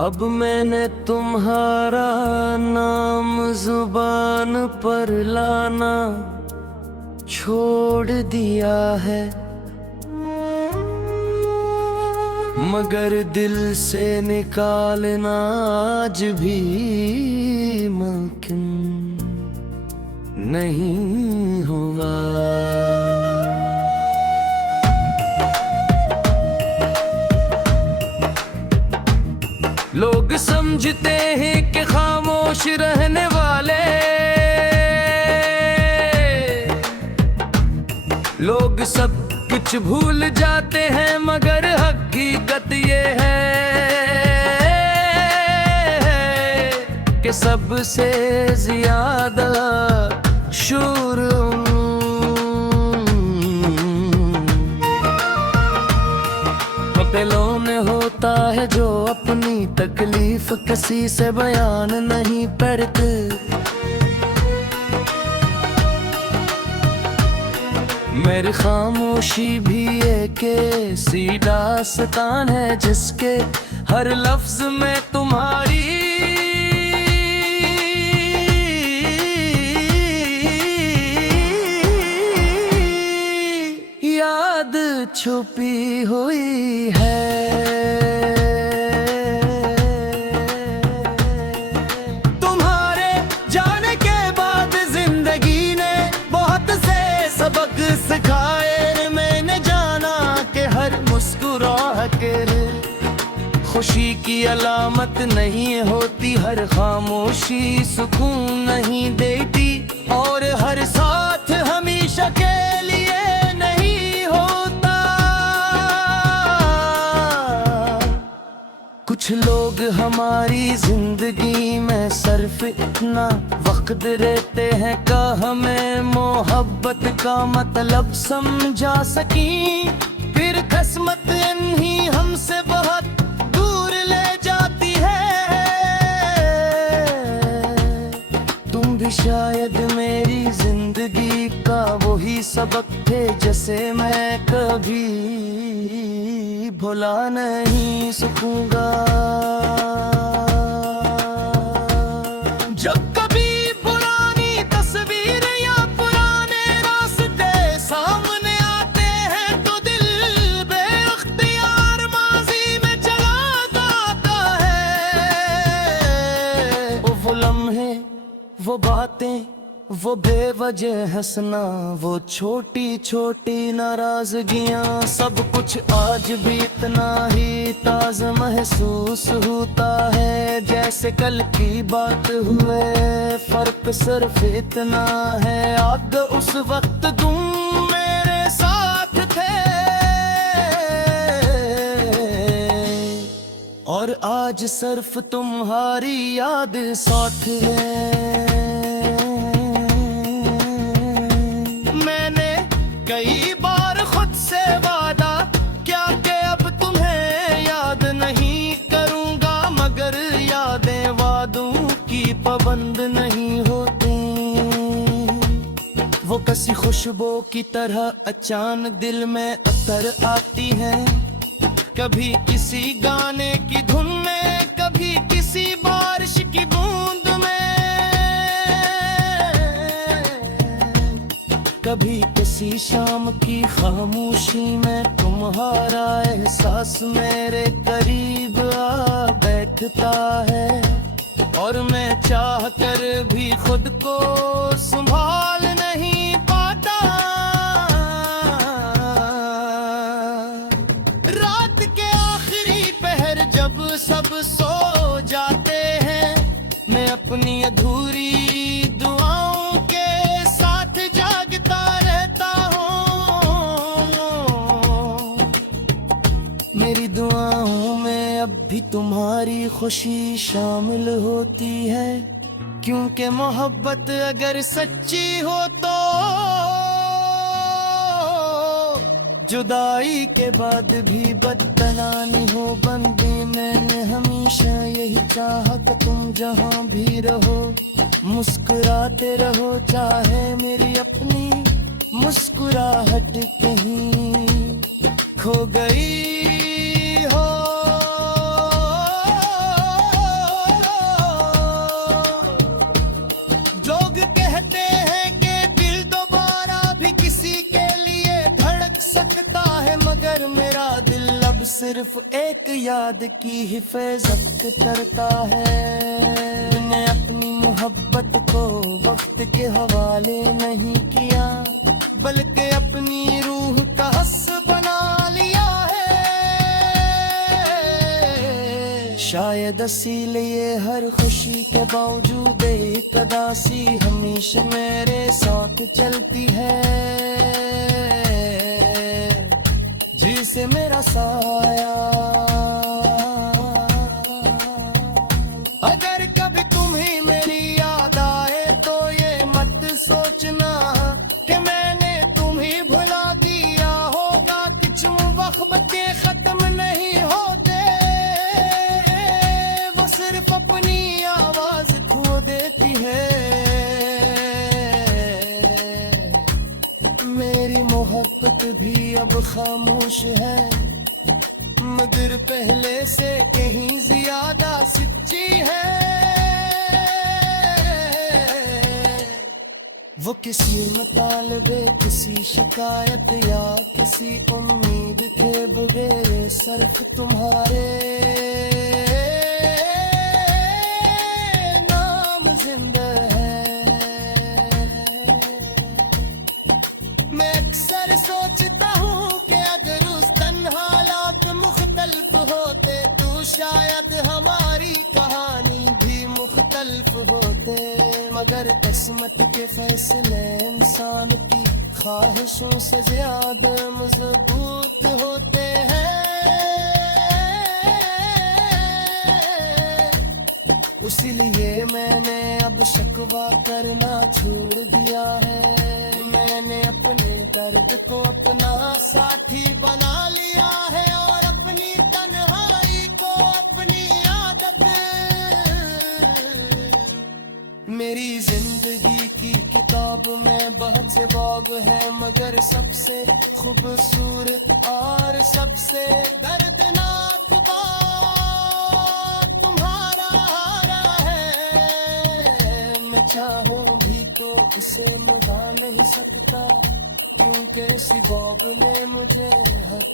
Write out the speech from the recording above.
अब मैंने तुम्हारा नाम जुबान पर लाना छोड़ दिया है, मगर दिल से निकालना आज भी मुमकिन नहीं हुआ। लोग समझते हैं कि खामोश रहने वाले लोग सब कुछ भूल जाते हैं, मगर हकीकत ये है कि सबसे ज्यादा शूर दिलों में होता है जो अपनी तकलीफ किसी से बयान नहीं करते। मेरी खामोशी भी एक ऐसी दास्तान है जिसके हर लफ्ज में तुम्हारी याद छुपी हुई है। तुम्हारे जाने के बाद जिंदगी ने बहुत से सबक सिखाए। मैंने जाना कि हर मुस्कुराहट खुशी की अलामत नहीं होती, हर खामोशी सुकून नहीं देती, और हर साथ हमेशा के लिए नहीं होता। कुछ लोग हमारी जिंदगी में सिर्फ इतना वक्त देते हैं कि हमें मोहब्बत का मतलब समझा सकें, फिर किस्मत इन्हीं हमसे बहुत दूर ले जाती है। तुम भी शायद मेरी जिंदगी का वही सबक थे जिसे मैं कभी भुला नहीं सकूंगा। जब कभी पुरानी तस्वीर या पुराने रास्ते सामने आते हैं तो दिल बेअख्तियार माजी में चला जाता है। वो लम्हे, वो बातें, वो बेवजह हंसना, वो छोटी छोटी नाराजगियां, सब कुछ आज भी इतना ही ताज़ा महसूस होता है जैसे कल की बात हुए। फर्क सिर्फ इतना है आग उस वक्त तुम मेरे साथ थे और आज सिर्फ तुम्हारी याद साथ है। कई बार खुद से वादा क्या कि अब तुम्हें याद नहीं करूंगा, मगर यादें वादों की पाबंद नहीं होती। वो किसी खुशबू की तरह अचानक दिल में उतर आती है, कभी किसी गाने की धुन में, कभी किसी बारिश की बूंद में, कभी किसी शाम की खामोशी में। तुम्हारा एहसास मेरे करीब आ बैठता है और मैं चाह कर भी खुद को संभाल नहीं पाता। रात के आखिरी पहर जब सब सो जाते हैं, मैं अपनी अधूरी दुआओं के साथ जागता रहता हूँ। मेरी दुआओं में अब भी तुम्हारी खुशी शामिल होती है, क्योंकि मोहब्बत अगर सच्ची हो तो जुदाई के बाद भी बदनामी हो बंदी। मैंने हमेशा यही चाहा कि तुम जहाँ भी रहो मुस्कुराते रहो, चाहे मेरी अपनी मुस्कुराहट कहीं खो गई हो। मगर मेरा दिल अब सिर्फ एक याद की हिफाजत करता है। मैंने अपनी मोहब्बत को वक्त के हवाले नहीं किया, बल्कि अपनी रूह का हस बना लिया है। शायद इसीलिए हर खुशी के बावजूद एक अदासी हमेशा मेरे साथ चलती है, जिसे मेरा साया। अगर कभी तुम्हें मेरी याद आए तो ये मत सोचना कि मैंने तुम्हें भुला दिया होगा। कुछ वक्त के खत्म नहीं होते, वो सिर्फ अपनी आवाज खो देती है। मेरी मोहब्बत भी अब खामोश है, मगर पहले से कहीं ज्यादा सच्ची है। वो किसी मुतालबे, किसी शिकायत या किसी उम्मीद के बगैर सिर्फ तुम्हारे नाम जिंदा है। मैं अक्सर सोचता हूँ कि अगर उस दिन हालात मुख्तलिफ होते तो शायद हमारी कहानी भी मुख्तलिफ होते। मगर किस्मत के फैसले इंसान की ख्वाहिशों से ज्यादा मजबूत होते हैं। इसलिए मैंने अब शिकवा करना छोड़ दिया है। मैंने अपने दर्द को अपना साथी बना लिया है और अपनी तन्हाई को अपनी आदत। मेरी जिंदगी की किताब में बहुत से बाब है, मगर सबसे खूबसूरत और सबसे दर्दनाक बात तुम्हारा हारा है। मैं चाहूं भी तो इसे मिटा नहीं सकता, क्योंकि इस बाब ने मुझे हक